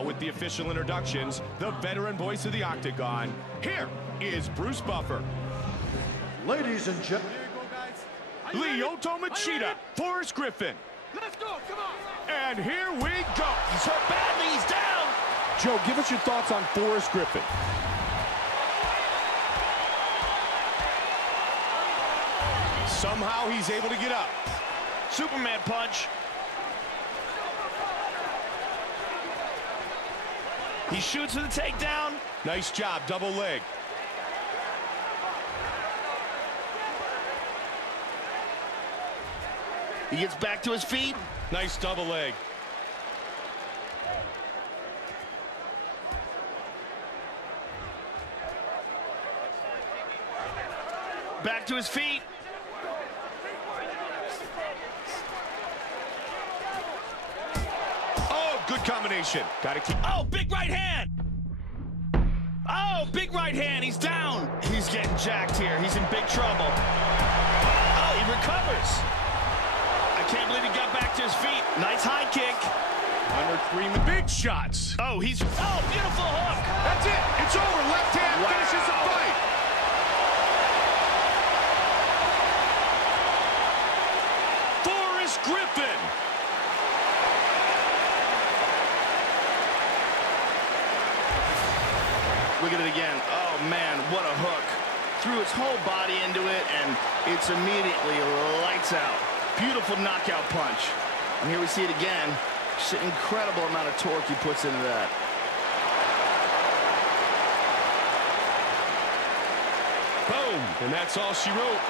Now, with the official introductions, the veteran voice of the Octagon, here is Bruce Buffer. Ladies and gentlemen, Lyoto Machida, Forrest Griffin. Let's go, come on! And here we go. He's hurt badly, he's down! Joe, give us your thoughts on Forrest Griffin. Somehow he's able to get up. Superman punch. He shoots for the takedown. Nice job, double leg. He gets back to his feet. Nice double leg. Back to his feet. Oh, good combination. Got to keep. Oh, big right hand. Oh, big right hand. He's down. He's getting jacked here. He's in big trouble. Oh, he recovers. I can't believe he got back to his feet. Nice high kick. Under 3 big shots. Oh, beautiful hook. That's it. It's over. Left hand finishes the fight. Forrest Griffin. Look at it again. Oh, man, what a hook. Threw his whole body into it, and it's immediately lights out. Beautiful knockout punch. And here we see it again. Just an incredible amount of torque he puts into that. Boom. And that's all she wrote.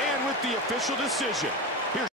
And with the official decision,